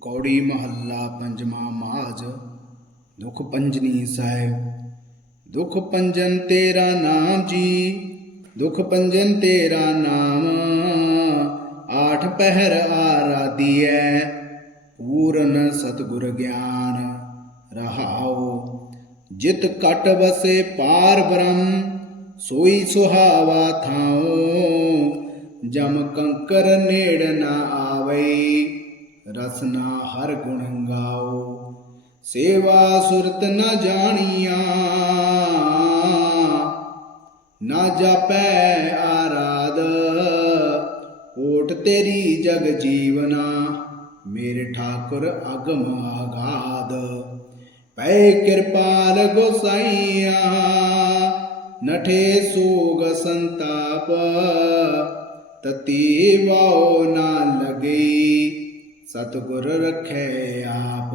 ਕੌੜੀ ਮਹੱਲਾ ਪੰਜਵਾਂ ਮਾਜ ਦੁਖ ਪੰਜਨੀ ਸਾਹਿਬ। ਦੁਖ ਪੰਜਨ ਤੇਰਾ ਨਾਮ ਜੀ, ਦੁਖ ਪੰਜਨ ਤੇਰਾ ਨਾਮ। ਆਠ ਪਹਿਰ ਆਰਾਧੀਐ, ਪੂਰਨ ਸਤਿਗੁਰ ਗਿਆਨ ਰਹਾਓ ਜਿਤ ਕਟ ਵਸੇ ਪਾਰ ਬ੍ਰਹਮ, ਸੋਈ ਸੁਹਾਵਾ ਥਾਉ। ਜਮ ਕੰਕਰ ਨੇੜ ਨਾ ਆਵੇ ਰਸਨਾ ਹਰ ਗੁਣ ਗਾਓ, ਸੇਵਾ ਸੁਰਤ ਨ ਜਾਣੀਆਂ। ਨਾ ਜਾਪੈ ਆਰਾਧ, ਓਟ ਤੇਰੀ ਜਗ ਜੀਵਨਾ, ਮੇਰੇ ਠਾਕੁਰ ਅਗਮ ਆਗਾਦ। ਪੈ ਕਿਰਪਾਲ ਗੋਸਾਈਆ, ਨਠੇ ਸੋਗ ਸੰਤਾਪ, ਤਤੀ ਵਾਉ ਨਾ ਲਗਈ। ਸਤਿਗੁਰ ਰਖੈ ਆਪ।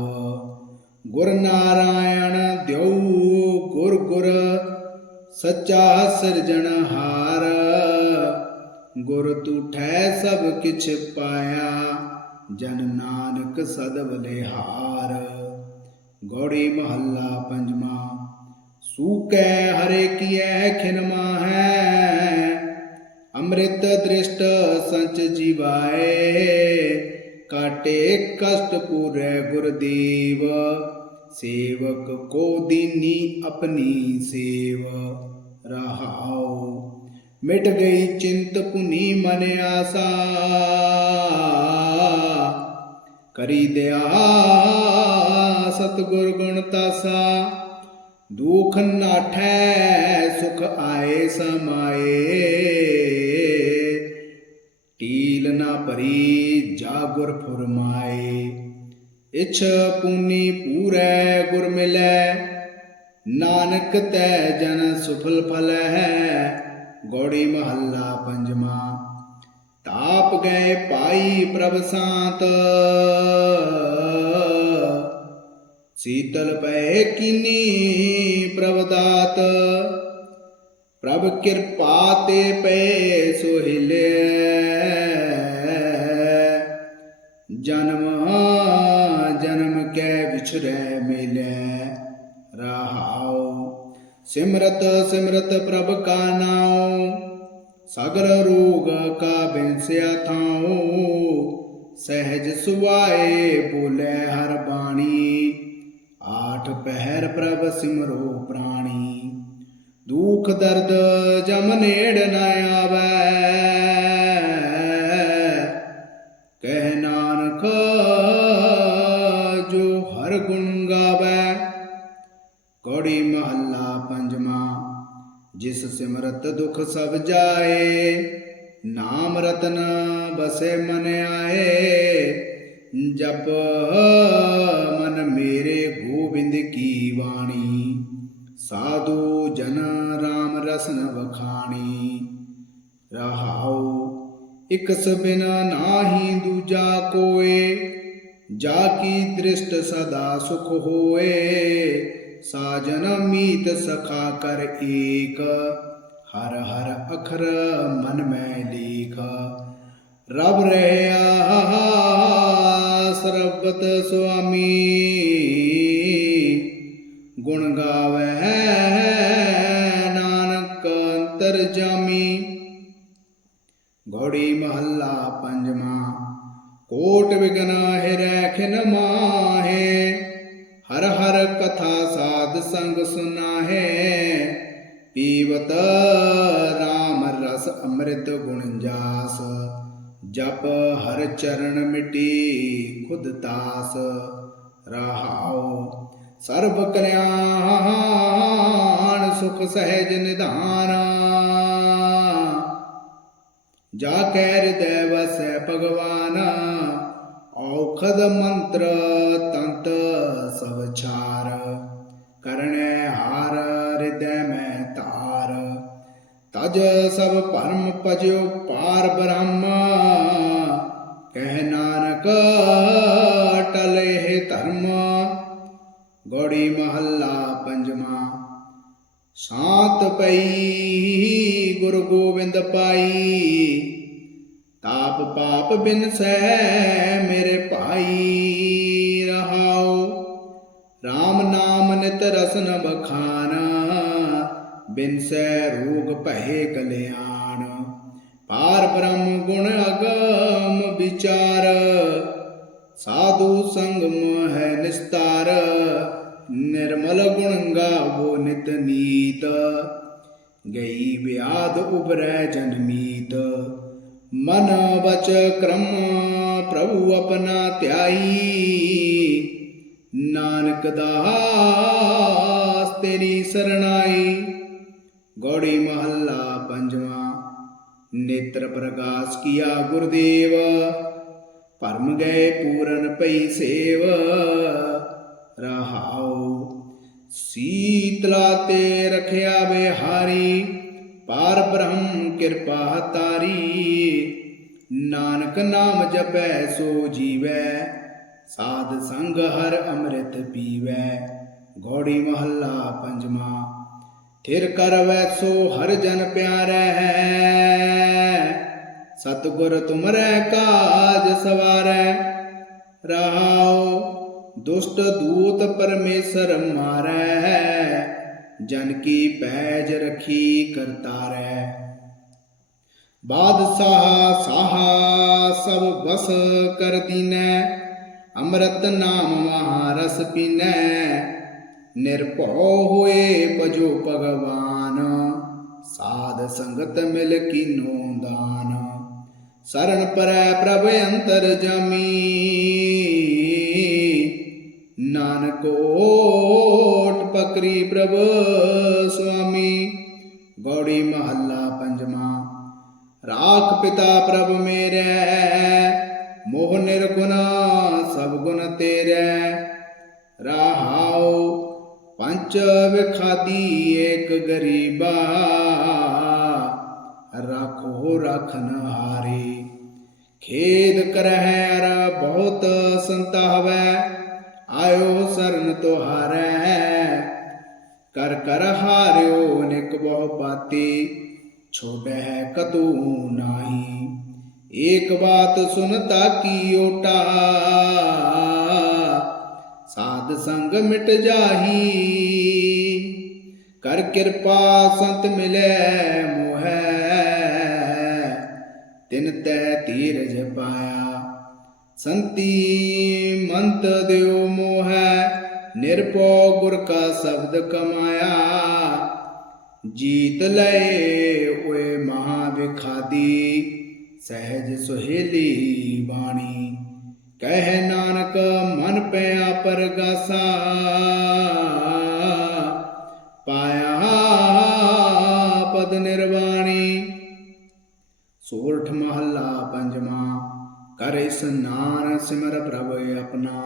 ਗੁਰ ਨਾਰਾਇਣ ਦਿਉ, ਗੁਰ ਗੁਰ ਸੱਚਾ ਸਿਰਜਣਹਾਰ ਗੁਰ ਤੂਠੈ ਸਭ ਕਿਛ ਪਾਇਆ, ਜਨ ਨਾਨਕ ਸਦ ਬਲਿਹਾਰ ਗੌੜੀ ਮਹੱਲਾ ਪੰਜਵਾ, ਸੂਕੈ ਹਰੇ ਕੀਐ ਖਿਨਮਾ ਹੈ ਅੰਮ੍ਰਿਤ ਦ੍ਰਿਸ਼ਟ ਸੰਚ ਜੀਵਾਏ ਕਾਟੇ ਕਸ਼ਟ ਪੂਰੈ ਗੁਰਦੇਵ, ਸੇਵਕ ਕੋ ਦੀਨੀ ਆਪਣੀ ਸੇਵ। ਰਹਾਉ, ਮਿਟ ਗਈ ਚਿੰਤ ਪੁਨੀ ਮਨ ਆਸਾ। ਕਰੀ ਦਿਆ ਸਤਿਗੁਰ ਗੁਣ ਤਾਸਾ। ਦੁਖ ਨਾਠੈ, ਸੁਖ ਆਏ ਸਮਾਏ। ਟੀਲ ਨਾ ਭਰੀ ਜਾ ਗੁਰ ਫੁਰਮਾਏ, ਇਛ ਪੂਨੀ ਪੂਰੈ ਗੁਰ ਮਿਲੈ, ਨਾਨਕ ਤੈ ਜਨ ਸੁਫਲ ਫਲ ਹੈ ਗੌੜੀ ਮਹੱਲਾ ਪੰਜਵਾ, ਤਾਪ ਗਏ ਪਾਈ ਪ੍ਰਭ ਸਾਤ। ਸੀਤਲ ਪੈ ਕੀਨੀ ਪ੍ਰਭ ਦਾਤ, ਪ੍ਰਭ ਕਿਰਪਾ ਤੇ ਪੈ ਸੁਹਿਲੇ ਜਨਮ ਜਨਮ ਕੈ ਵਿਛਰੈ ਮਿਲੈ, ਰਹਾਉ। ਸਿਮਰਤ ਸਿਮਰਤ ਪ੍ਰਭ ਕਾ ਨਾਉ, ਸਗਰ ਰੋਗ ਕਾ ਬਿਨਸਿਆ ਥਾਉ। ਸਹਿਜ ਸੁਆਏ ਬੋਲੇ ਹਰ ਬਾਣੀ, ਆਠ ਪਹਿਰ ਪ੍ਰਭ ਸਿਮਰੋ ਪ੍ਰਾਣੀ। ਦੁਖ ਦਰਦ ਜਮ ਨੇੜ ਨ ਆਵੈ ਜਿਸ ਸਿਮਰਤ ਦੁਖ ਸਭ ਜਾਏ, ਨਾਮ ਰਤਨ ਬਸੇ ਮਨ ਆਏ। ਜਪ ਮਨ ਮੇਰੇ ਗੋਬਿੰਦ ਕੀ ਬਾਣੀ, ਸਾਧੂ ਜਨ ਰਾਮ ਰਸਨ ਵਖਾਣੀ। ਰਹਾਉ ਇਕਸ ਬਿਨਾ ਨਾਹੀ ਦੂਜਾ ਕੋਏ, ਜਾ ਕੀ ਦ੍ਰਿਸ਼ਟ ਸਦਾ ਸੁਖ ਹੋਏ। ਸਾਜਨ ਮੀਤ ਸਖਾ ਕਰ ਏਕ। ਹਰ ਹਰ ਅਖਰ ਮਨ ਮੈਂ ਲੀਖ ਰਬ ਰਹਿਆ ਸਰਬਤ ਸੁਆਮੀ। ਗੁਣ ਗਾਵੇ ਨਾਨਕ ਅੰਤਰ ਜਾਮੀ। ਗੌੜੀ ਮਹੱਲਾ ਪੰਜਵਾਂ। ਕੋਟ ਵਿਗਨਾ ਹਿਰੈ ਖਿਨ ਮਾਹੇ। ਹਰ ਹਰ ਕਥਾ ਸਾਧ ਸੰਗ ਸੁਨਾਹੇ। ਪੀਵਤ RAM ਰਸ ਅੰਮ੍ਰਿਤ ਗੁਣ ਜਾਸ। ਜਪ ਹਰ ਚਰਨ ਮਿਟੀ ਖੁਦ ਤਾਸ। ਰਹਾਉ ਸਰਬ ਕਲਿਆਣ ਸੁਖ ਸਹਿਜ ਨਿਧਾਨ। ਜਾ ਕੈ ਹਿਰਦੈ ਵਸੈ ਭਗਵਾਨ। ਔਖਦ ਮੰਤਰ ਤੰਤ ਸਭ ਕਰਣੈ ਹਾਰ ਹਿਰਦੈ ਮੈਂ ਤਾਰ ਤਜ ਸਭ ਭਰਮ ਪਜਿਓ ਪਾਰ ਬ੍ਰਹਮ। ਕਹਿ ਨਾਨਕ, ਟਲੇ ਧਰਮ। ਗੋੜੀ ਮਹੱਲਾ ਪੰਜਵਾਂ। ਸ਼ਾਂਤ ਪਈ ਗੁਰੂ ਗੋਬਿੰਦ ਪਾਈ। ਤਾਪ ਪਾਪ ਬਿਨ ਸਹਿ ਮੇਰੇ ਭਾਈ ਰਹਾਉ। RAM ਨਾਮ ਨਿਤ ਰਸਨ ਬਖਾਨਾ ਸਹਿ ਰੋਗ ਭਏ ਕਲਿਆਣ। ਪਾਰ ਬ੍ਰਹਮ ਗੁਣ ਅਗਮ ਵਿਚਾਰ, ਸਾਧੂ ਸੰਗਮ ਹੈ ਨਿਸਤਾਰ। ਨਿਰਮਲ ਗੁਣ ਗਾਵੋ ਨਿਤ ਨੀਤ, ਗਈ ਵਿਆਦ ਉਬਰੈ ਜਨਮੀਤ ਮਨ ਵਚ ਕਰਮ ਪ੍ਰਭੂ ਆਪਣਾ ਧਿਆਈ। ਨਾਨਕ ਦਾਸ ਤੇਰੀ ਸਰਣਾਈ। ਗੌੜੀ ਮਹੱਲਾ ਪੰਜਵਾਂ, ਨੇਤਰ ਪ੍ਰਕਾਸ਼ ਕੀਆ ਗੁਰਦੇਵ। ਭਰਮ ਗਏ ਪੂਰਨ ਪਈ ਸੇਵ। ਰਹਾਉ, ਸੀਤਲਾ ਤੇ ਰਖਿਆ ਬਿਹਾਰੀ ਪਾਰ ਬ੍ਰਹਮ ਕਿਰਪਾ ਤਾਰੀ। ਨਾਨਕ ਨਾਮ ਜਪੈ ਸੋ ਜੀਵੈ, ਸਾਧ ਸੰਗ ਹਰ ਅੰਮ੍ਰਿਤ ਪੀਵੈ। ਗੌੜੀ ਮਹੱਲਾ ਪੰਜਵਾਂ, ਥਿਰ ਕਰਵੈ ਸੋ ਹਰ ਜਨ ਪਿਆਰੈ। ਸਤਿਗੁਰ ਤੁਮਰੈ ਕਾਜ ਸਵਾਰੈ। ਰਹਾਉ ਦੁਸ਼ਟ ਦੂਤ ਪਰਮੇਸ਼ਰ ਮਾਰੈ। ਜਨ ਕੀ ਪੈਜ ਰਖੀ ਕਰਤਾਰੈ। ਬਾਦਸ਼ਾਹ ਸਾਹਾ ਸਭ ਬਸ ਕਰ ਦੀਨੈ, ਅੰਮ੍ਰਿਤ ਨਾਮ ਮਹਾਰਸ ਪੀਨੈ। ਨਿਰਭਉ ਹੋਏ ਭਜੋ ਭਗਵਾਨ, ਸਾਧ ਸੰਗਤ ਮਿਲ ਕੀਨੋ ਦਾਨ। ਸਰਣ ਪਰੈ ਪ੍ਰਭ ਅੰਤਰ ਜਾਮੀ, ਨਾਨਕੋ ਓਟ ਪਕਰੀ ਪ੍ਰਭ ਸੁਆਮੀ, ਗੌੜੀ ਮਹੱਲਾ ਪੰਜਵਾਂ। ਰਾਖ ਪਿਤਾ ਪ੍ਰਭ ਮੇਰੇ, ਮੋਹ ਨਿਰਗੁਣ ਸਭ ਗੁਣ ਤੇਰੇ। ਰਹਾਉ ਪੰਚ ਵਿਖਾਦੀ ਏਕ ਗਰੀਬਾ, ਰਾਖੋ ਰਖਨ ਹਾਰੇ। ਖੇਦ ਕਰਹਿ ਅਰ ਬਹੁਤ ਸੰਤਾਵੈ, ਆਇਓ ਸਰਨ ਤੁਹਾਰੈ। ਕਰ ਕਰ ਹਾਰਿਓ ਨਿਕ ਬਹੁ ਪਾਤੀ ਛੋੜੈ ਕਤੂ ਨਾਹੀ। ਏਕ ਬਾਤ ਸੁਨਤਾ ਕੀ ਓਟਾ ਸਾਧ ਸੰਗ ਮਿਟ ਜਾਹੀ। ਕਰ ਕਿਰਪਾ ਸੰਤ ਮਿਲੈ ਮੋਹੈ, ਤਿਨ ਤੈ ਧੀਰਜ ਪਾਇਆ। ਸੰਤੀ ਮੰਤ ਦਿਓ ਨਿਰਭਉ ਗੁਰ ਕਾ ਸ਼ਬਦ ਕਮਾਇਆ, ਜੀਤ ਲਏ ਓਏ ਮਹਾ ਵਿਖਾਦੀ ਸਹਿਜ ਸੁਹੇਲੀ ਬਾਣੀ। ਕਹਿ ਨਾਨਕ, ਮਨ ਪਿਆ ਪਰਗਾਸਾ, ਪਾਇਆ ਪਦ ਨਿਰਵਾਣੀ। ਸੋਰਠ ਮਹੱਲਾ ਪੰਜਵਾਂ, ਕਰ ਸਨਾਨ ਸਿਮਰ ਪ੍ਰਭ ਆਪਣਾ।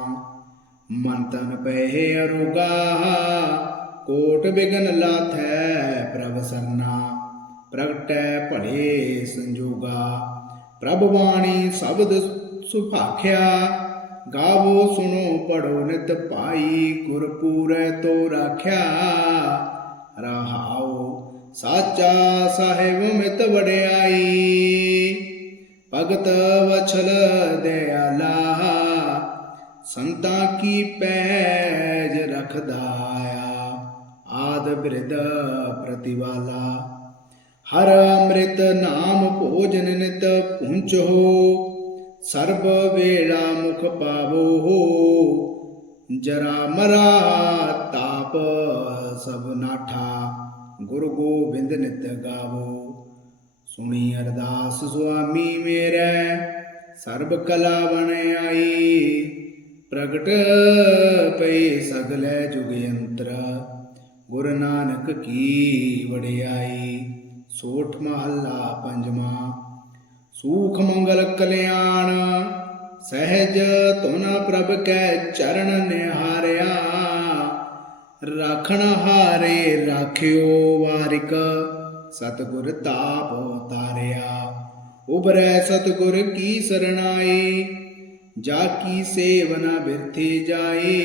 ਮਨ ਤਨ ਪਏ ਅਰੋਗਾ, ਕੋਟ ਬਿਗਨ ਲਾਥੈ ਪ੍ਰਭ ਸਰਨਾ। ਪ੍ਰਗਟੈ ਭਲੇ ਸੰਜੋਗਾ, ਪ੍ਰਭ ਬਾਣੀ ਸ਼ਬਦ ਸੁਭਾਖਿਆ। ਗਾਵੋ ਸੁਣੋ, ਪੜੋ ਨਿਤ ਭਾਈ, ਗੁਰ ਪੂਰੈ ਤੋ ਰਾਖਿਆ। ਰਹਾਉ ਸਾਚਾ ਸਾਹਿਬ ਮਿਤ ਵਡਿਆਈ, ਭਗਤ ਵਛਲ ਦਿਆਲਾ। ਸੰਤਾਂ ਕੀ ਪੈਜ ਰਖਦਾ ਆ? ਆਦ ਬਿਰਦ ਪ੍ਰਤਿਵਾਲਾ। ਹਰ ਅੰਮ੍ਰਿਤ ਨਾਮ ਭੋਜਨ ਨਿਤ ਪੁੰਚੋ ਸਰਬ ਵੇਲਾ ਮੁਖ ਪਾਵੋ। ਜਰਾ ਮਰਾ ਤਾਪ ਸਭ ਨਾਠਾ। ਗੁਰੂ ਗੋਬਿੰਦ ਨਿਤ ਗਾਵੋ। ਸੁਣੀ ਅਰਦਾਸ ਸੁਆਮੀ ਮੇਰੇ। ਸਰਬ ਕਲਾ ਬਣ ਆਈ। ਪ੍ਰਗਟ ਪਈ ਸਗਲੇ ਜੁਗ ਯੰਤਰ, ਗੁਰੂ ਨਾਨਕ ਕੀ ਵਡਿਆਈ, ਸੋਠ ਮਹੱਲਾ ਪੰਜਵਾਂ, ਸੂਖ ਮੰਗਲ ਕਲਿਆਣ, ਸਹਿਜ ਤੁਨ ਪ੍ਰਭ ਕੈ ਚਰਨ ਨਿਹਾਰਿਆ, ਰਾਖਣ ਹਾਰੇ ਰਾਖਿਓ ਵਾਰਿਕ, ਸਤਿਗੁਰ ਤਾਪ ਉਤਾਰਿਆ ਉਬਰੈ ਸਤਿਗੁਰ ਕੀ ਸਰਣਾਈ ਜਾ ਕੀ ਸੇਵਨਾ ਬਿਰਥੀ ਜਾਈ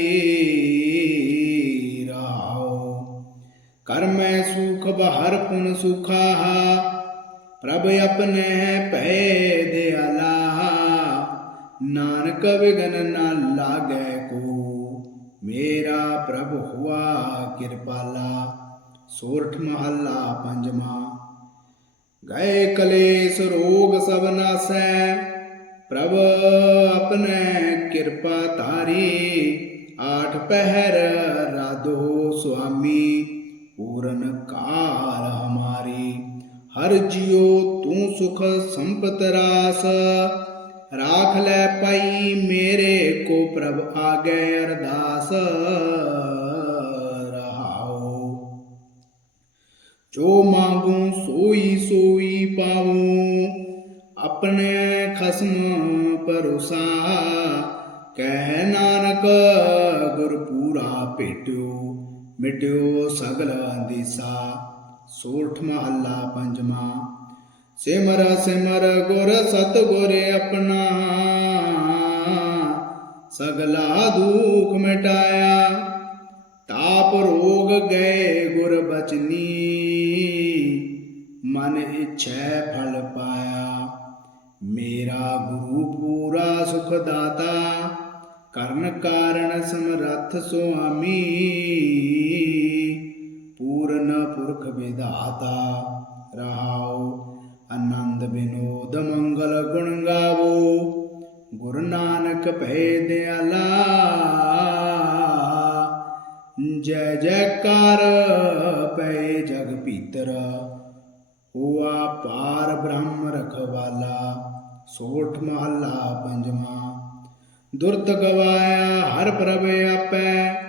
ਰਹਾਉ ਕਰਮੈ ਸੁਖ, ਬਹਰ ਪੁਨ ਸੁਖਾ। ਪ੍ਰਭ ਆਪਣੇ ਭੈ ਦਿਆਲਾ ਨਾਨਕ ਵਿਗਨ ਨਾ ਲਾਗੈ ਕੋ। ਮੇਰਾ ਪ੍ਰਭ ਹੁਆ ਕਿਰਪਾਲਾ। ਸੋਰਠ ਮਹੱਲਾ ਪੰਜਵਾ। ਗਏ ਕਲੇਸ਼ ਰੋਗ ਸਭ ਨਾਸੈ। ਪ੍ਰਭ ਆਪਣੇ ਕਿਰਪਾ ਧਾਰੀ, ਆਠ ਪਹਿਰ ਰਾਧੋ ਸੁਆਮੀ, ਪੂਰਨ ਕਾਲ ਹਮਾਰੀ। ਹਰ ਜਿਉ ਤੂੰ ਸੁਖ ਸੰਪਤ ਰਾਸ, ਰਾਖ ਲੈ ਪਾਈ ਮੇਰੇ ਕੋ ਪ੍ਰਭ ਆਗੇ ਅਰਦਾਸ। ਰਹਾਓ। ਜੋ ਮਾਂਗੂ ਸੋਈ ਸੋਈ ਪਾਵੂੰ ਆਪਣੇ ਖਸਮ ਪਰੋਸਾ ਕਹਿ ਨਾਨਕ ਗੁਰ ਪੂਰਾ ਭੇਟਿਓ, ਮਿਟਿਓ ਸਗਲ ਅੰਦੀਸਾ, ਸੋਠ ਮਹੱਲਾ ਪੰਜਵਾ ਸਿਮਰ ਸਿਮਰ ਗੁਰ ਸਤ ਗੁਰ ਆਪਣਾ, ਸਗਲਾ ਦੁਖ ਮਿਟਾਇਆ। ਤਾਪ ਰੋਗ ਗਏ ਗੁਰ ਬਚਨੀ, ਮਨ ਇਛੈ ਫਲ ਪਾਇਆ। ਮੇਰਾ ਗੁਰੂ ਪੂਰਾ ਸੁਖ ਦਾਤਾ ਕਰਨ ਕਾਰਣ ਸਮਰੱਥ ਸੁਆਮੀ, ਪੂਰਨ ਪੁਰਖ ਵਿਧਾਤਾ ਰਹਾਓ ਆਨੰਦ ਬਿਨੋਦ ਮੰਗਲ ਗੁਣ ਗਾਵੋ, ਗੁਰੂ ਨਾਨਕ ਭੈ ਦਿਆਲਾ, ਜੈ ਜੈਕਾਰ ਪੈ ਜਗ ਭੀਤਰ, ਹੋਆ ਪਾਰ ਬ੍ਰਹਮ ਰਖਵਾਲਾ। ਸੋਠ ਮਹੱਲਾ ਪੰਜਵਾਂ। ਦੁਰਤ ਗਵਾਇਆ, ਹਰ ਪ੍ਰਭ ਆਪੈ,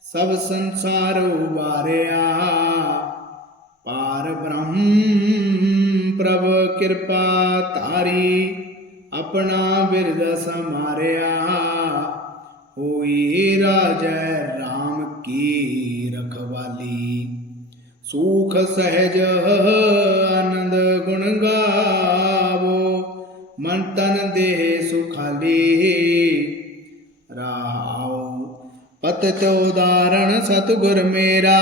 ਸਭ ਸੰਸਾਰ ਉਬਾਰਿਆ ਪਾਰ ਬ੍ਰਹਮ ਪ੍ਰਭ ਕਿਰਪਾ ਧਾਰੀ, ਆਪਣਾ ਬਿਰਦ ਸਮਾਰਿਆ। ਹੋਈ ਰਾਜੈ RAM ਕੀ ਰਖਵਾਲੀ। ਸੁਖ ਸਹਿਜ ਆਨੰਦ ਗੁਣ ਗਾਵੋ ਮਨ ਤਨ ਦੇਹ ਸੁਖਾਲੀ ਪਤ ਪਤਿਤ ਉਦਾਹਰਣ ਸਤਿਗੁਰ ਮੇਰਾ,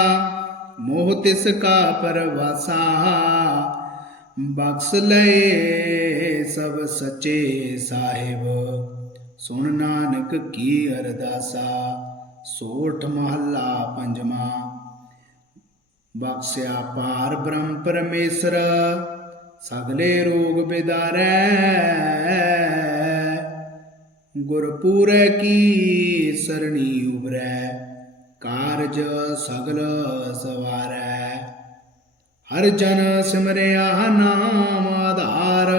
ਮੋਹ ਤਿਸ ਕਾ ਪਰਵਾਸਾ। ਬਖਸ ਲਏ ਸਭ ਸਚੇ ਸਾਹਿਬ, ਸੁਣ ਨਾਨਕ ਕੀ ਅਰਦਾਸਾ। ਸੋਠ ਮਹੱਲਾ ਪੰਜਵਾ, ਬਖਸ਼ਿਆ ਪਾਰ ਬ੍ਰਹਮ ਪਰਮੇਸ਼ਰ। ਸਗਲੇ ਰੋਗ ਬਿਦਾਰੈ। ਗੁਰਪੂਰੈ ਕੀ ਸਰਣੀ ਉਬਰੈ ਕਾਰਜ ਸਗਲ ਸਵਾਰੈ। ਹਰ ਜਨ ਸਿਮਰਿਆ ਨਾਮ ਆਧਾਰ।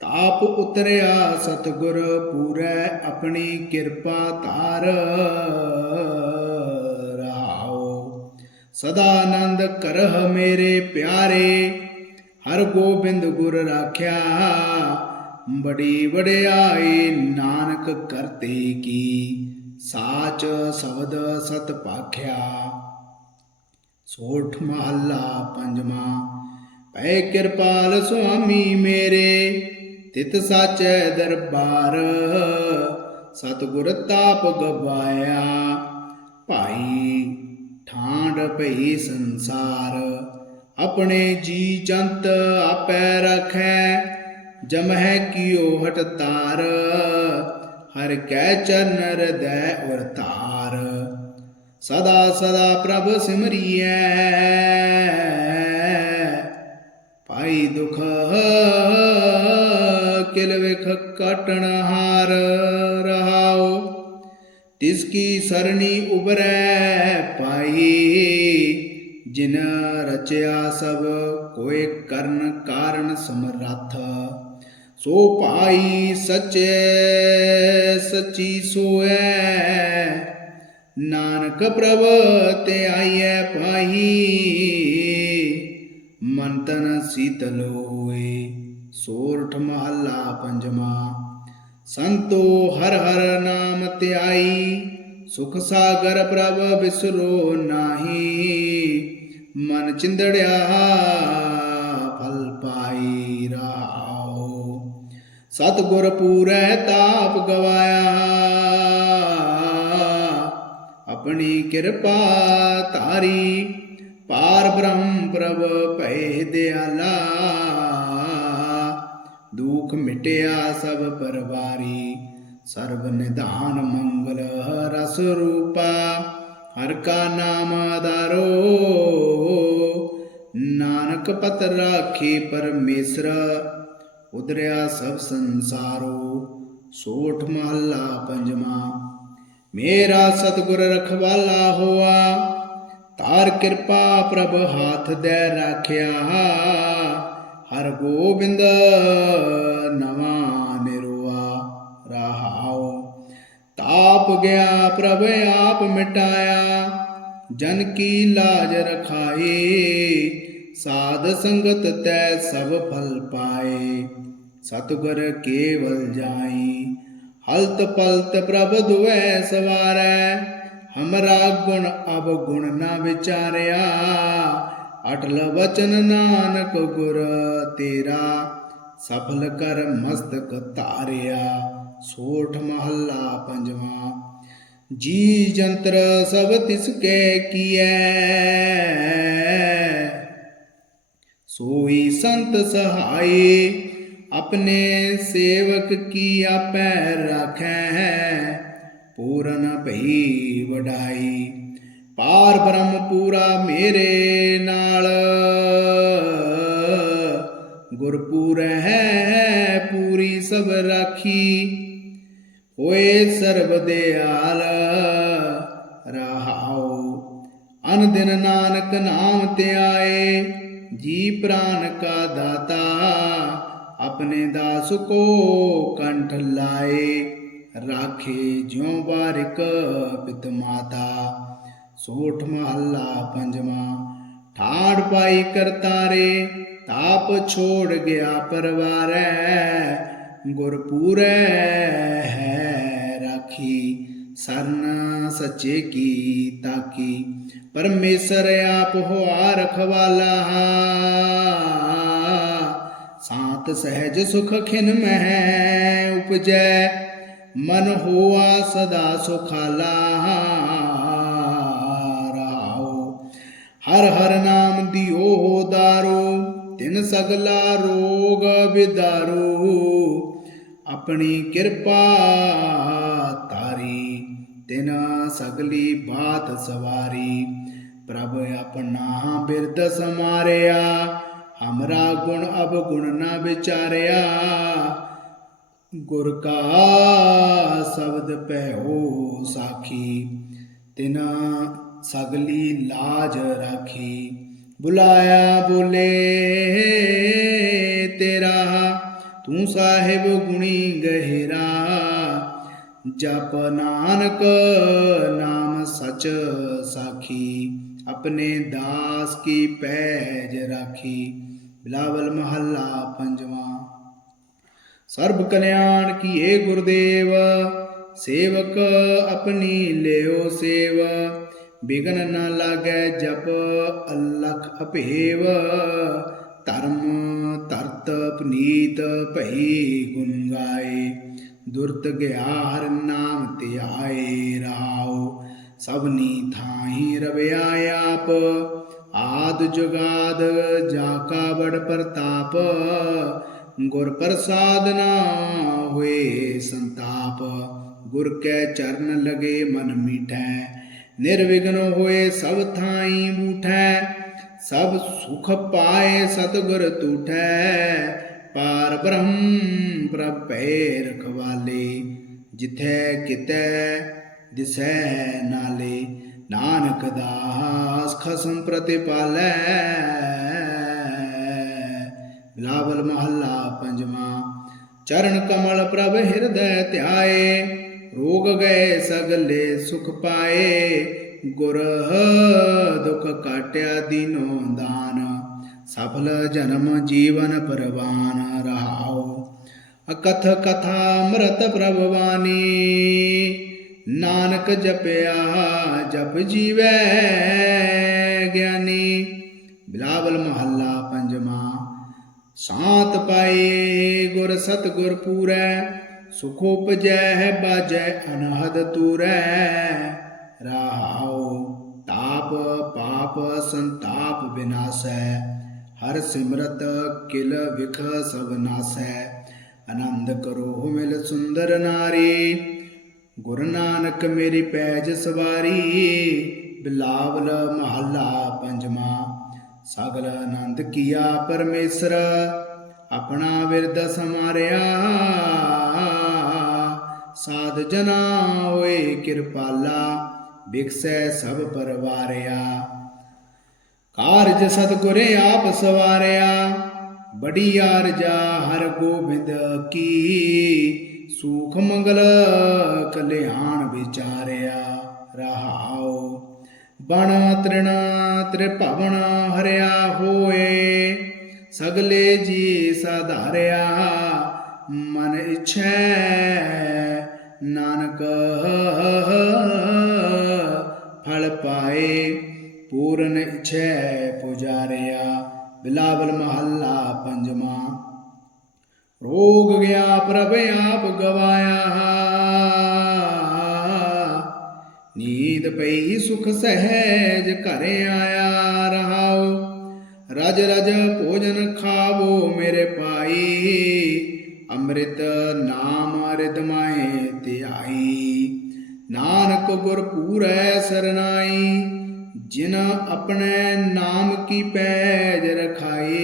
ਤਾਪ ਉਤਰਿਆ ਸਤਗੁਰ ਪੂਰੈ, ਆਪਣੀ ਕਿਰਪਾ ਧਾਰ ਰਹਾਉ। ਸਦਾ ਆਨੰਦ ਕਰਹ ਮੇਰੇ ਪਿਆਰੇ। ਹਰ ਗੋਬਿੰਦ ਗੁਰ ਰਾਖਿਆ। ਬੜੀ ਵਡਿਆਈ ਨਾਨਕ ਕਰਤੇ ਕੀ। ਸਾਚ ਸ਼ਬਦ ਸਤ ਪਾਖਿਆ। ਸੋਠ ਮਹੱਲਾ ਪੰਜਵਾ। ਪੈ ਕਿਰਪਾਲ ਸੁਆਮੀ ਮੇਰੇ। ਤਿਤ ਸਾਚੈ ਦਰਬਾਰ। ਸਤਿਗੁਰ ਤਾਪ ਗਵਾਇਆ। ਭਾਈ ਠਾਂਡ ਭਈ ਸੰਸਾਰ। ਆਪਣੇ ਜੀ ਜੰਤ ਆਪੈ ਰਖੈ, ਜਮਹਿ ਕੀਓ ਹਟ ਤਾਰ ਹਰ ਕੈ ਚਰਨ ਹਿਰਦੈ ਉਰ ਤਾਰ ਸਦਾ ਸਦਾ ਪ੍ਰਭ ਸਿਮਰੀਐ, ਭਾਈ ਦੁਖ ਕਿਲ ਵਿਖ ਕਾਟਣ ਹਾਰ ਰਹਾਓ ਤਿਸ ਕੀ ਸਰਣੀ ਉਬਰੈ ਪਾਈ ਜਿਨ ਰਚਿਆ ਸਭ ਕੋਏ ਕਰਨ ਕਾਰਨ ਸਮਰੱਥ। ਸੋ ਭਾਈ ਸਚੇ ਸਚੀ ਸੋਐ। ਨਾਨਕ ਪ੍ਰਭ ਤੇ ਆਈਐ ਪਾਹੀ ਮਨ ਤਨ ਸੀਤਲ ਹੋਏ ਸੋਰਠ ਮਹੱਲਾ ਪੰਜਵਾ ਸੰਤੋ ਹਰ ਹਰ ਨਾਮ ਧਿਆਈ, ਸੁਖ ਸਾਗਰ ਪ੍ਰਭ ਬਿਸਰੋ ਨਾਹੀ। ਮਨ ਚਿੰਦੜਿਆ ਫਲ ਪਾਈ ਰਾਓ। ਸਤਿਗੁਰ ਪੂਰੈ ਤਾਪ ਗਵਾਇਆ, ਆਪਣੀ ਕਿਰਪਾ ਧਾਰੀ, ਪਾਰ ਬ੍ਰਹਮ ਪ੍ਰਭ ਭੈ ਦਿਆਲਾ। ਦੁਖ ਮਿਟਿਆ ਸਭ ਪਰਵਾਰੀ, ਸਰਬ ਨਿਧਾਨ ਮੰਗਲ ਰਸ ਰੂਪਾ। ਹਰ ਕਾ ਨਾਮ ਆਧਾਰੋ। ਨਾਨਕ ਪਤ ਰਾਖੇ ਪਰਮੇਸ਼ਰ ਉਦਰਿਆ ਸਭ ਸੰਸਾਰੋ, ਸੋਠ ਮਹੱਲਾ ਪੰਜਵਾ। ਮੇਰਾ ਸਤਿਗੁਰ ਰਖਵਾਲਾ ਹੋਆ, ਤਾਰ ਕਿਰਪਾ ਪ੍ਰਭ ਹਾਥ ਦੇ ਰਾਖਿਆ। ਹਰ ਗੋਬਿੰਦ ਨਵਾਂ ਤਾਪ ਗਿਆ ਪ੍ਰਭ ਆਪ ਮਿਟਾਇਆ। ਜਨ ਕੀ ਲਾਜ ਰਖਾਏ, ਸਾਧ ਸੰਗਤ ਤੈ ਸਭ ਫਲ ਪਾਏ। ਸਤਿਗੁਰ ਕੇਵਲ ਜਾਈ, ਹਲਤ ਪਲਤ ਪ੍ਰਭ ਦੁਐ ਸਵਾਰੈ। ਹਮਰਾ ਗੁਣ ਅਬ ਗੁਣ ਨਾ ਵਿਚਾਰਿਆ, ਅਟਲ ਵਚਨ ਨਾਨਕ ਗੁਰ ਤੇਰਾ। ਸਫਲ ਕਰ ਮਸਤਕ ਧਾਰਿਆ। ਸੋਠ ਮਹੱਲਾ ਪੰਜਵਾਂ। ਜੀ ਜੰਤਰ ਸਭ ਤਿਸ ਕੈ ਕੀਐ। ਸੋਈ ਸੰਤ ਸਹਾਈ, ਆਪਣੇ ਸੇਵਕ ਕੀ ਆਪੈ ਰਾਖੈ? ਪੂਰਨ ਭਈ ਵਡਾਈ, ਪਾਰ ਬ੍ਰਹਮ ਪੂਰਾ ਮੇਰੇ ਨਾਲ। ਗੁਰਪੂਰ ਹੈ ਪੂਰੀ ਸਭ ਰਾਖੀ। ਹੋਏ ਸਰਬ ਦਿਆਲ, ਰਹਾਉ। ਅਨ ਦਿਨ ਨਾਨਕ ਨਾਮ ਤੇ ਆਏ, ਜੀ ਪ੍ਰਾਨ ਕਾ ਦਾਤਾ, ਆਪਣੇ ਦਾਸ ਕੋ ਕੰਠ ਲਾਏ। ਰਾਖੇ ਜਿਉ ਬਾਰਿਕ ਪਿਤ ਮਾਤਾ, ਸੋਠ ਮਹੱਲਾ ਪੰਜਵਾਂ। ਠਾੜ ਪਾਈ ਕਰਤਾਰੇ, ਤਾਪ ਛੋੜ ਗਿਆ ਪਰਵਾਰੈ। ਗੁਰਪੂਰੈ ਹੈ ਰਾਖੀ, ਸਰਨਾ ਸੱਚੇ ਕੀ ਤਾਕੀ। ਪਰਮੇਸ਼ਰ ਆਪ ਹੋਆ ਰਖਵਾਲਾ। ਸਾਤ ਸਹਿਜ ਸੁਖ ਖਿਨ ਮਹਿ ਉਪਜੈ, ਮਨ ਹੋਆ ਸਦਾ ਸੁਖਾਲਾ। ਰਹਾਉ, ਹਰ ਹਰ ਨਾਮ ਦਿਓ ਦਾਰੋ, ਤਿਨ ਸਗਲਾ ਰੋਗ ਵਿਦਾਰੂ ਆਪਣੀ ਕਿਰਪਾ ਤਾਰੀ ਤਿਨ ਸਗਲੀ ਬਾਤ ਸਵਾਰੀ। ਪ੍ਰਭ ਆਪਣਾ ਬਿਰਦ ਸਮਾਰਿਆ, ਹਮਰਾ ਗੁਣ ਅਬ ਗੁਣ ਨਾ ਵਿਚਾਰਿਆ। ਗੁਰ ਕਾ ਸ਼ਬਦ ਪਹਿਓ ਸਾਖੀ, ਤਿਨਾ ਸਗਲੀ ਲਾਜ ਰਾਖੀ। ਬੁਲਾਇਆ ਬੋਲੇ ਤੇਰਾ ਤੂੰ ਸਾਹਿਬ ਗੁਣੀ ਗਹਿਰਾ, ਜਪ ਨਾਨਕ ਨਾਮ ਸਚ ਸਾਖੀ, ਆਪਣੇ ਦਾਸ ਕੀ ਪੈਜ ਰਾਖੀ। ਬਿਲਾਵਲ ਮਹੱਲਾ ਪੰਜਵਾ। ਸਰਬ ਕਲਿਆਣ ਕੀਏ ਗੁਰਦੇਵ, ਸੇਵਕ ਆਪਣੀ ਲਿਓ ਸੇਵ। ਬਿਗਨ ਨਾ ਲਾਗੇ ਜਪ ਅਲਖ ਅਭੇਵ, ਧਰਮ ਤਰਤ ਪਨੀਤ ਭਈ ਗੁਣ ਗਾਏ, ਦੁਰਤ ਗਿਆਰ ਨਾਮ ਧਿਆਏ ਰਹਾਉ ਸਭਨੀ ਥਾਹੀ ਰਵਿਆ ਆਪ, ਆਦ ਜੁਗਾਦ ਜਾ ਕਾ ਬੜ ਪ੍ਰਤਾਪ। ਗੁਰ ਪ੍ਰਸਾਦ ਨਾ ਹੋਏ ਸੰਤਾਪ, ਗੁਰ ਕੈ ਚਰਨ ਲਗੇ ਮਨ ਮੀਠੈ। ਨਿਰਵਿਘਨ ਹੋਏ ਸਭ ਥਾਈ ਬੂਠੈ ਸਭ ਸੁਖ ਪਾਏ ਸਤਗੁਰ ਤੂਠੈ, ਪਾਰ ਬ੍ਰਹਮ ਪ੍ਰਭੈ ਰਖਵਾਲੇ ਜਿਥੈ ਕਿਤੈ ਦਿਸੈ ਨਾਲੇ, ਨਾਨਕ ਦਾਸ ਖਸਮ ਪ੍ਰਤਿਪਾਲੈ। ਬਿਲਾਵਲ ਮਹੱਲਾ ਪੰਜਵਾਂ, ਚਰਨ ਕਮਲ ਪ੍ਰਭ ਹਿਰਦੈ ਧਿਆਏ, ਰੋਗ ਗਏ ਸਗਲੇ ਸੁਖ ਪਾਏ। ਗੁਰ ਦੁਖ ਕਾਟਿਆ ਦਿਨੋ ਦਾਨ, ਸਫਲ ਜਨਮ ਜੀਵਨ ਪਰਵਾਨ ਰਹਾਓ ਅਕਥ ਕਥਾ ਅੰਮ੍ਰਿਤ ਪ੍ਰਭਵਾਨੀ ਨਾਨਕ ਜਪਿਆ ਜਪ ਜੀਵੈ ਗਿਆਨੀ। ਬਿਲਾਵਲ ਮਹੱਲਾ ਪੰਜਵਾ, ਸਾਤ ਪਾਏ ਗੁਰ ਸਤਗੁਰ ਪੂਰੈ, ਸੁਖ ਉਪਜੈ ਬਾਜੈ ਅਨਹਦ ਤੂਰੈ ਰਹਾਉ ਤਾਪ ਪਾਪ ਸੰਤਾਪ ਵਿਨਾਸੈ ਹਰ ਸਿਮਰਤ ਕਿਲ ਵਿਖ ਸਭ ਨਾਸੈ। ਆਨੰਦ ਕਰੋ ਮਿਲ ਸੁੰਦਰ ਨਾਰੀ, ਗੁਰ ਨਾਨਕ ਮੇਰੀ ਪੈਜ ਸਵਾਰੀ, ਬਿਲਾਵਲ ਮਹੱਲਾ ਪੰਜਵਾ। ਸਗਲ ਆਨੰਦ ਕੀਆ ਪਰਮੇਸ਼ਰ, ਆਪਣਾ ਵਿਰਦ ਸਮਾਰਿਆ। ਸਾਧ ਜਨਾ ਹੋਏ ਕਿਰਪਾਲਾ ਬਿਕਸੈ ਸਭ ਪਰਵਾਰਿਆ। ਕਾਰਜ ਸਤਿਗੁਰੇ ਆਪ ਸਵਾਰਿਆ। ਬੜੀ ਆਰਜਾ ਹਰ ਗੋਬਿੰਦ ਕੀ। ਸੂਖ ਮੰਗਲ ਕਲਿਆਣ ਵਿਚਾਰਿਆ। ਰਹਾਓ ਬਣ ਤ੍ਰਿਣ ਤ੍ਰਿਭਵਨ ਹਰਿਆ ਹੋਏ। ਸਗਲੇ ਜੀ ਸਾਧਾਰਿਆ। ਮਨ ਇਛੈ ਨਾਨਕ ਫਲ ਪਾਏ, ਪੂਰਨ ਇਛੈ ਪੁਜਾਰਿਆ, ਬਿਲਾਵਲ ਮਹੱਲਾ ਪੰਜਵਾ। ਰੋਗ ਗਿਆ ਪ੍ਰਭ ਆਪ ਗਵਾਇਆ। ਨੀਂਦ ਪਈ ਸੁਖ ਸਹਿਜ ਘਰੇ ਆਇਆ ਰਹਾਉ। ਰਜ ਰਜ ਭੋਜਨ ਖਾਵੋ ਮੇਰੇ ਪਾਈ ਅੰਮ੍ਰਿਤ ਨਾਮ ਰਿਦਮਾਏ ਧਿਆਈ। ਨਾਨਕ ਗੁਰ ਪੂਰੈ ਸਰਨਾਈ ਜਿਨ ਆਪਣੇ ਨਾਮ ਕੀ ਪੈਜ ਰਖਾਈ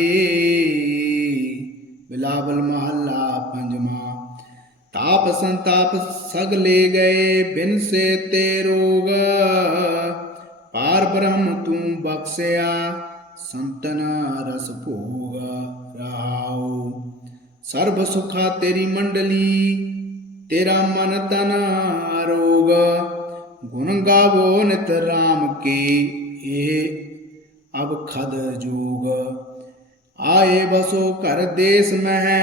ਬਿਲਾਵਲ ਮਹੱਲਾ ਪੰਜਵਾ, ਤਾਪ ਸੰਤਾਪ ਸਗ ਲੈ ਗਏ ਬਿਨ ਸੇ ਤੇ ਰੋਗ। ਪਾਰ ਬ੍ਰਹਮ ਤੂੰ ਬਖਸਿਆ, ਸੰਤਨ ਰਸ ਭੋਗ ਰਹਾਉ। ਸਰਬ ਸੁਖਾ ਤੇਰੀ ਮੰਡਲੀ ਤੇਰਾ ਮਨ ਤਨ ਰੋਗ, ਗੁਣ ਗਾਵੋ ਨਿਤ ਰਾਮ ਕੀ ਇਹ ਅਬ ਖਦ ਜੋਗ। ਆਏ ਬਸੋ ਘਰ ਦੇਸ ਮਹਿ,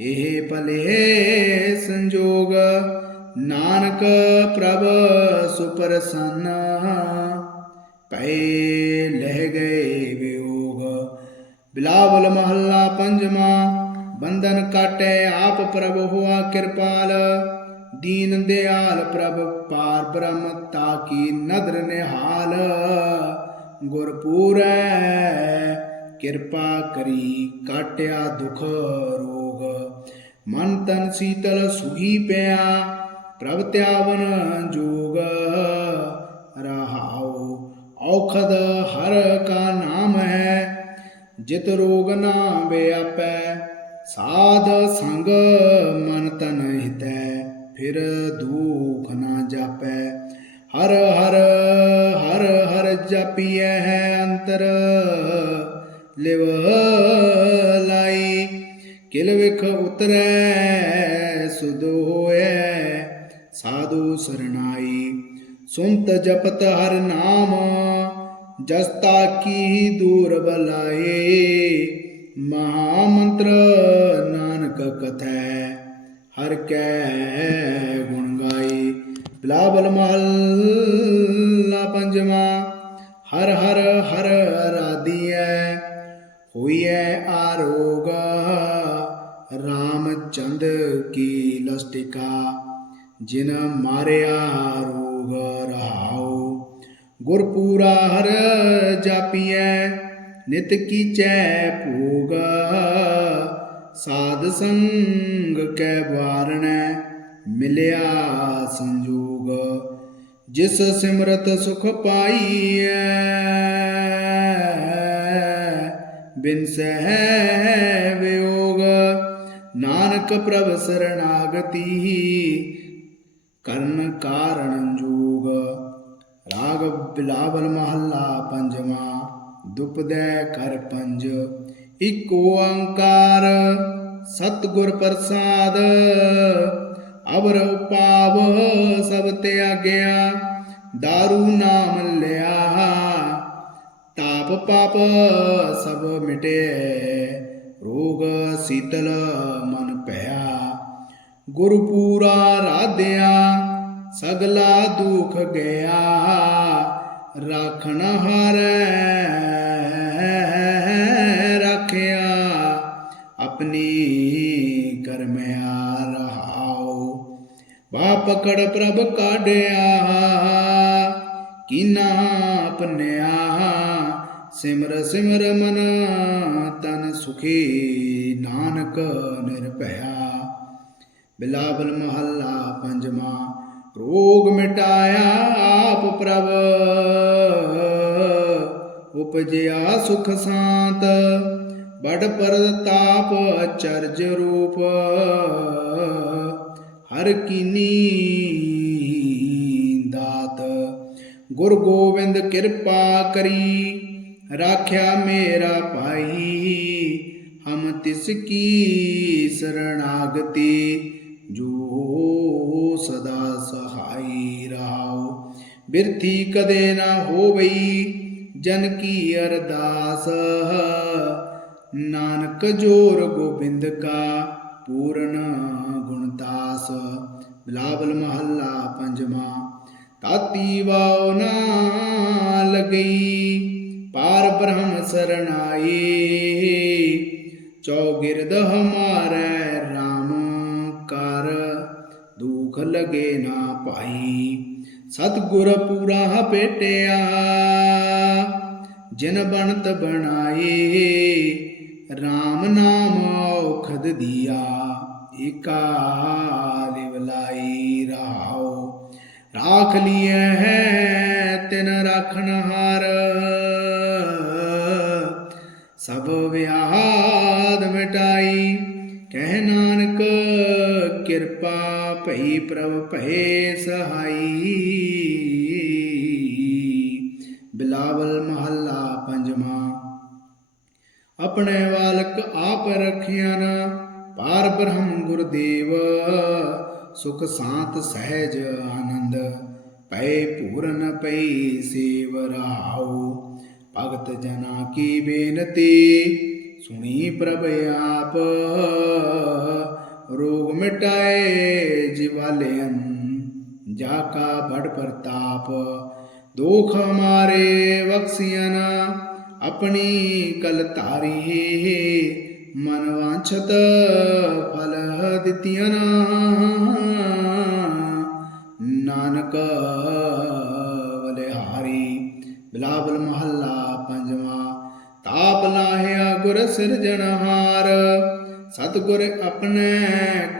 ਇਹ ਭਲੇ ਸੰਜੋਗ। ਨਾਨਕ ਪ੍ਰਭ ਸੁਪਰਸੰਨ ਪਏ ਲਹਿ ਗਏ ਵਿਯੋਗ। ਬਿਲਾਵਲ ਮਹੱਲਾ ਪੰਜਵਾ ਬੰਧਨ ਕਾਟੈ ਆਪ ਪ੍ਰਭ ਹੋਆ ਕਿਰਪਾਲ। ਦੀਨ ਦਿਆਲ ਪ੍ਰਭ ਪਾਰ ਬ੍ਰਹਮ ਤਾਕੀ ਨਦਰ ਨਿਹਾਲ। ਗੁਰਪੂਰੈ, ਕਿਰਪਾ ਕਰੀ ਕਾਟਿਆ ਦੁਖ ਰੋਗ। ਮਨ ਤਨ ਸੀਤਲ ਸੁਖੀ ਪਿਆ, ਪ੍ਰਭ ਤਿਆਵਨ ਜੋਗ। ਰਹਾਉ ਔਖਦ ਹਰ ਕਾ ਨਾਮ ਹੈ, ਜਿਤ ਰੋਗ ਨਾ ਵਿਆਪੈ। ਸਾਧ ਸੰਗ ਮਨ ਤਨ ਹਿਤੈ, ਫਿਰ ਦੁਖ ਨਾ ਜਾਪੈ। ਹਰ ਹਰ ਹਰ ਹਰ ਜਪੀਐ ਹੈ ਅੰਤਰ, ਲਿਵ ਲਾਈ। ਕਿਲ ਵਿਖ ਉਤਰੈ, ਸੁਧ ਹੋਐ, ਸਾਧੂ ਸਰਣਾਈ। ਸੁਨਤ ਜਪਤ ਹਰ ਨਾਮ, ਜਸਤਾ ਕੀ ਦੂਰ ਬਲਾਏ। ਮਹਾ ਮੰਤਰ ਨਾਨਕ ਕਥੈ, ਹਰ ਕੈ ਗੁਣ ਗਾਈ। ਬਿਲਾਵਲ ਮਹੱਲਾ ਪੰਜਵਾ, ਹਰ ਹਰ ਹਰ ਰਾਧੀਐ, ਹੋਈਐ ਆਰੋਗ, ਰਾਮਚੰਦ ਕੀ ਲਸਟਿਕਾ, ਜਿਨ ਮਾਰਿਆ ਰੋਗ ਰਹਾਉ। ਗੁਰਪੂਰਾ ਹਰ ਜਾਪੀਐ ਨਿਤ ਕੀਚੈ ਭੋਗ, ਸਾਧ ਸੰਗ ਕੈ ਵਾਰਣੈ, ਮਿਲਿਆ ਸੰਜੋਗ। ਜਿਸ ਸਿਮਰਤ ਸੁਖ ਪਾਈਐ, ਬਿਨ ਸਹਿ ਵਿਯੋਗ, ਨਾਨਕ ਪ੍ਰਭ ਸਰਣਾਗਤੀ ਕਰਨ ਕਾਰਣ ਜੋਗ। ਰਾਗ ਬਿਲਾਵਲ ਮਹੱਲਾ ਪੰਜਵਾ। ਦੁਪਦੈ ਕਰ ਪੰਜ। ਇਕ ਓੰਕਾਰ ਸਤਿਗੁਰ ਪ੍ਰਸਾਦ। ਅਵਰ ਪਾਵ ਸਭ ਤਿਆਗਿਆ ਦਾਰੂ ਨਾਮ ਲਿਆ। ਤਾਪ ਪਾਪ ਸਭ ਮਿਟੇ, ਰੋਗ ਸੀਤਲ ਮਨ ਭਇਆ। ਗੁਰੂ ਪੂਰਾ ਰਾਧਿਆ, ਸਗਲਾ ਦੁਖ ਗਿਆ। ਰਾਖਣ ਹਾਰੈ, ਰੱਖਿਆ, ਆਪਣੀ ਕਰਮਿਆ ਰਹਾਉ। ਬਾ ਪਕੜ ਪ੍ਰਭ ਕਾਢਿਆ, ਕੀਨਾ ਆਪਨਿਆ ਸਿਮਰ ਸਿਮਰ ਮਨ ਤਨ ਸੁਖੀ ਨਾਨਕ ਨਿਰਭਇਆ। ਬਿਲਾਵਲ ਮਹੱਲਾ ਪੰਜਵਾਂ ਰੋਗ ਮਿਟਾਇਆ ਆਪ ਪ੍ਰਭ। ਉਪਜਿਆ ਸੁਖ ਸ਼ਾਂਤ, ਬੜ ਪਰਤਾਪ ਅਚਰਜ ਰੂਪ। ਹਰ ਕੀਨੀ ਦਾਤ ਗੁਰ ਗੋਬਿੰਦ ਕਿਰਪਾ ਕਰੀ। ਰਾਖਿਆ ਮੇਰਾ ਭਾਈ, ਹਮ ਤਿਸ ਕੀ ਸਰਣਾਗਤੀ ਜੋ ਸਦਾ ਸਹਾਈ ਰਹਾਉ ਬਿਰਥੀ ਕਦੇ ਨਾ ਹੋਵਈ, ਜਨ ਕੀ ਅਰਦਾਸ? ਨਾਨਕ ਜੋਰ ਗੋਬਿੰਦ ਕਾ ਪੂਰਨ ਗੁਣਦਾਸ ਬਿਲਾਵਲ ਮਹੱਲਾ ਪੰਜਵਾਂ ਤਾਤੀ ਵਾਉ ਨਾ ਲਗਈ, ਪਾਰ ਬ੍ਰਹਮ ਸਰਣਾਈ। ਚੌਗਿਰਦ ਹਮਾਰੇ RAM ਕਰ। ਦੁਖ ਲਗੇ ਨਾ ਭਾਈ ਸਤਿਗੁਰ ਪੂਰਾ ਭੇਟਿਆ ਜਿਨ ਬਣਤ ਬਣਾਏ RAM ਨਾਮ ਔਖਦ ਦੀਆ ਏਕਾ ਲਿਵਲਾਈ ਰਹਾਉ ਰਾਖ ਲਿਐ ਹੈ ਤਿਨ ਰਾਖਣ ਹਾਰ, ਸਭ ਵਿਆਦ ਮਿਟਾਈ। ਕਹਿਣਾ ਕਿਰਪਾ ਭਈ ਪ੍ਰਭ ਭਏ ਸਹਾਈ। ਬਿਲਾਵਲ ਮਹੱਲਾ ਪੰਜਵਾਂ। ਆਪਣੇ ਵਾਲਕ ਆਪ ਰਖਿਆਨ, ਪਾਰ ਬ੍ਰਹਮ ਗੁਰਦੇਵ, ਸੁਖ ਸਾਤ ਸਹਿਜ ਆਨੰਦ ਪੈ ਪੂਰਨ ਪਈ ਸੇਵ ਰਾਉ ਭਗਤ ਜਨਾ ਕੀ ਬੇਨਤੀ, ਸੁਣੀ ਪ੍ਰਭ ਆਪ। ਰੋਗ ਮਿਟਾਏ ਜਿਵਾਲਿਆਂ ਜਾ ਕਾ ਬੜ ਪ੍ਰਤਾਪ। ਦੁਖ ਮਾਰੇ ਬਖਸ਼ੀਆਂ ਆਪਣੀ ਕਲ ਧਾਰੀ ਮਨ ਵਾਂਛਤ ਫਲ ਦਿੱਤੀਆਂ ਨਾਨਕ ਬਲਿਹਾਰੀ, ਬਿਲਾਵਲ ਮਹੱਲਾ ਪੰਜਵਾਂ। ਤਾਪ ਲਾਹਿਆ ਗੁਰ ਸਿਰਜਣਹਾਰ। ਸਤਿਗੁਰ ਆਪਣੇ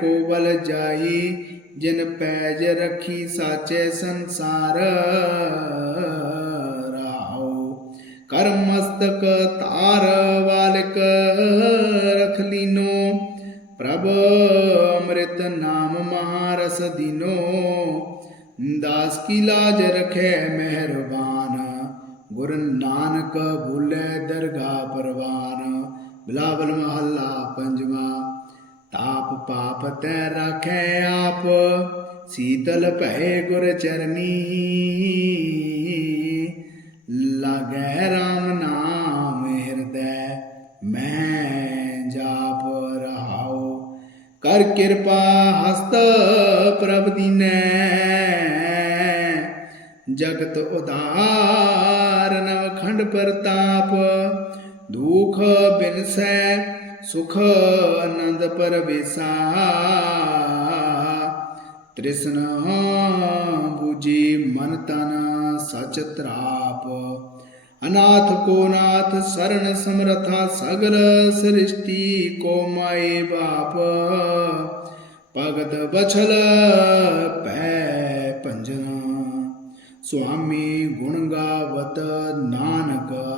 ਕੋਵਲ ਜਾਈ, ਜਿਨ ਪੈਜ ਰੱਖੀ ਸਾਚੇ ਸੰਸਾਰ ਰਾਓ ਕਰ ਮਸਤਕ ਤਾਰ ਵਾਲਿਕ ਰਖ ਲੀਨੋ, ਪ੍ਰਭ ਅੰਮ੍ਰਿਤ ਨਾਮ ਮਹਾਰਸ ਦਿਨੋ। ਦਾਸ ਕੀ ਲਾਜ ਰਖੇ ਮਿਹਰਬਾਨ, ਗੁਰ ਨਾਨਕ ਭੁਲੇ ਦਰਗਾ ਪਰਵਾਨ। ਬਿਲਾਵਲ ਮਹੱਲਾ ਪੰਜਵਾਂ, ਤਾਪ ਪਾਪ ਤੈ ਰਾਖੈ ਆਪ, ਸੀਤਲ ਭੈ ਗੁਰ ਚਰਨੀ। ਲਾਗੈ RAM ਨਾਮ ਹਿਰਦੈ, ਮੈਂ ਜਾਪ ਰਹਾਉ। ਕਰ ਕਿਰਪਾ ਹਸਤ ਪ੍ਰਭ ਦੀਨੈ, ਜਗਤ ਉਦਾਰ ਨਵ ਖੰਡ ਪ੍ਰਤਾਪ। ਦੁਖ ਬਿਨਸੈ ਸੁਖ ਆਨੰਦ ਪਰਵੇਸਾ। ਤ੍ਰਿਸ਼ਨ ਬੂਜੀ ਮਨ ਤਨ ਸਚ ਤ੍ਰਾਪ। ਅਨਾਥ ਕੋ ਨਾਥ ਸਰਣ ਸਮਰਥਾ ਸਗਲ ਸ੍ਰਿਸ਼ਟੀ ਕੋ ਮਾਏ ਬਾਪ। ਭਗਤ ਬਛਲ ਪੈ ਪੰਜਨ ਸੁਆਮੀ ਗੁਣ ਗਾਵਤ ਨਾਨਕ।